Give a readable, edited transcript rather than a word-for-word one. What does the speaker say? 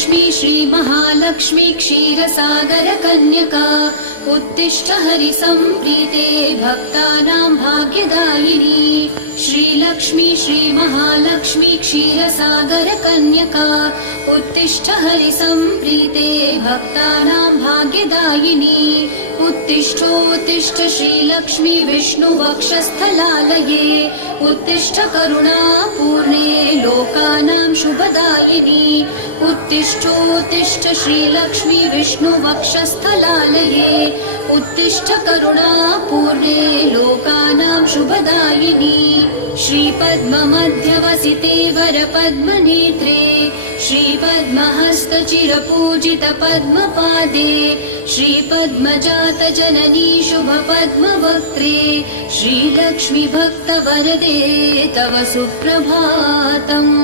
श्रीलक्ष्मी श्रीमहालक्ष्मी क्षीरसागरकन्यका उत्तिष्ठ हरिसम्प्रीते भक्तानां भाग्यदायिनी। श्रीलक्ष्मी श्रीमहालक्ष्मी क्षीरसागरकन्यका उत्तिष्ठ हरिसम्प्रीते भक्तानां भाग्यदायिनी। उत्तिष्ठोत्तिष्ठ श्रीलक्ष्मी विष्णुवक्षस्थलालये उत्तिष्ठ करुणापूर्णे लोकानां शुभदायिनी। उत्तिष्ठोत्तिष्ठ श्रीलक्ष्मी विष्णुवक्षस्थलालये उत्तिष्ठ करुणापूर्णे लोकानां शुभदायिनी। श्रीपद्ममध्यवसिते वरपद्मनेत्रे श्रीपद्महस्तचिरपूजितपद्मपादे श्रीपद्मजातजननी शुभपद्मवक्त्रे श्रीलक्ष्मी भक्तवरदे तव सुप्रभातम्।